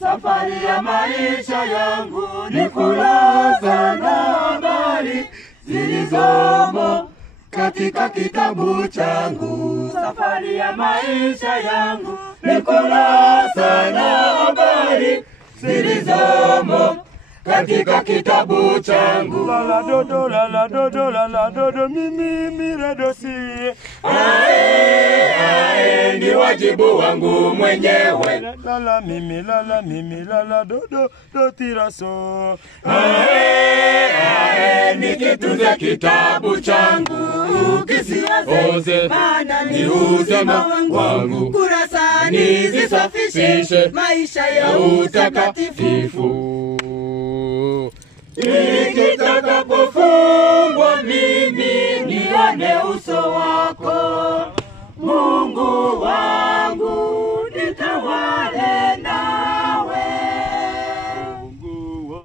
Safari ya maisha yangu ni kurasa na habari zilizomo katika kitabu changu. Safari ya maisha yangu ni kurasa na habari zilizomo katika kitabu changu. La dodo, la dodo, la dodo, mimi redosi. Ae, ni wajibu wangu mwenyewe. Lala mimi, la dodo, do tiraso. Ae, nikitunza kitabu changu. Kisioze, maana ni uzima wangu. Kurasani zisafishe maisha ya utakatifu. Nikitakapofumbwa mimi nione uso wako, Mungu wangu, nitawale na